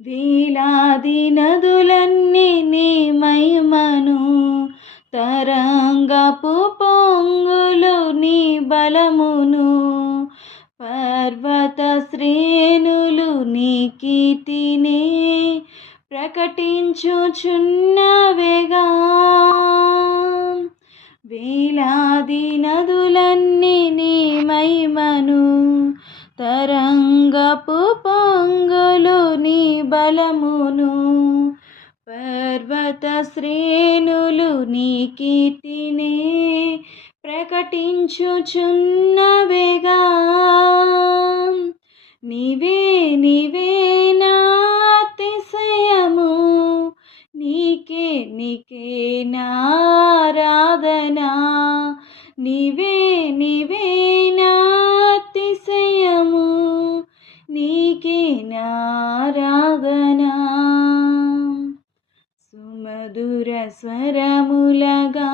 వేలాది నదులన్నీ నీ మహిమను, తరంగపు పొంగులు నీ బలమును, పర్వత శ్రేణులు నీ కీర్తిని ప్రకటించుచున్నవేగా. వేలాది నదులన్నీ నీ మహిమను, తరంగపు పొంగులు నీ బలమును, పర్వత శ్రేణులు నీ కీర్తిని ప్రకటించుచున్నవేగా. నీవే నీవే నా అతిశయము, నీకే నీకే నా ఆరాధన. నీవే నీవే నా అతిశయము, నీకే నా ఆరాధన. సుమధుర స్వరములగా